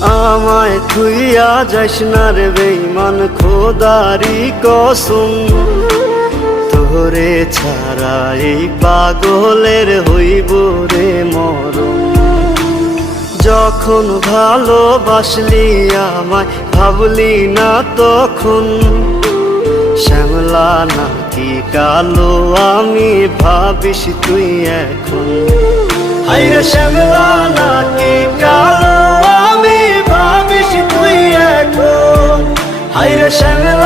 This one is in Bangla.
আমায় থুইয়া যাস না রে বেঈমান, খোদারি কসম। তোরে ছাড়া এই পাগলের হইব রে মরণ। যখন ভালোবাসলি আমায় ভাবলি না তখন, শ্যামলা নাকি কালো আমি ভাবিস তুই এখন। হায়রে শ্যামলা নাকি কালো আমি ভাবিস তুই এখন। হায়রে শ্যামলা